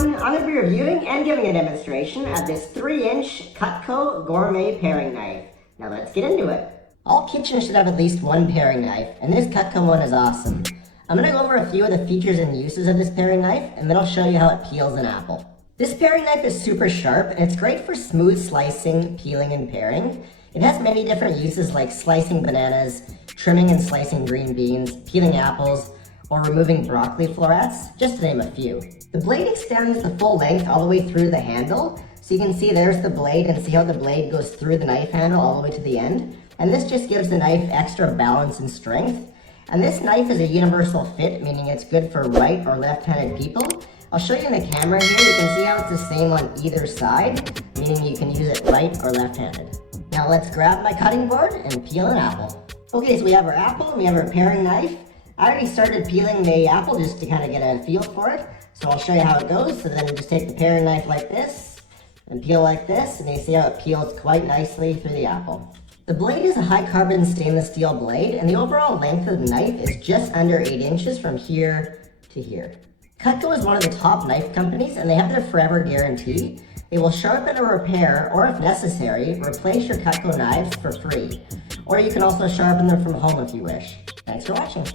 everyone, I'm going to be reviewing and giving a demonstration of this 3-inch Cutco Gourmet paring knife. Now let's get into it. All kitchens should have at least one paring knife, and this Cutco one is awesome. I'm going to go over a few of the features and uses of this paring knife, and then I'll show you how it peels an apple. This paring knife is super sharp, and it's great for smooth slicing, peeling, and paring. It has many different uses like slicing bananas, trimming and slicing green beans, peeling apples, or removing broccoli florets, just to name a few. The blade extends the full length all the way through the handle, so you can see there's the blade and see how the blade goes through the knife handle all the way to the end. And this just gives the knife extra balance and strength. And this knife is a universal fit, meaning it's good for right or left-handed people. I'll show you in the camera here, you can see how it's the same on either side, meaning you can use it right or left-handed. Now let's grab my cutting board and peel an apple. Okay, so we have our apple and we have our paring knife. I already started peeling the apple just to kind of get a feel for it. So I'll show you how it goes. So then you just take the paring knife like this and peel like this, and you see how it peels quite nicely through the apple. The blade is a high carbon stainless steel blade, and the overall length of the knife is just under 8 inches from here to here. Cutco is one of the top knife companies, and they have their forever guarantee. They will sharpen or repair, or if necessary, replace your Cutco knives for free. Or you can also sharpen them from home if you wish. Thanks for watching.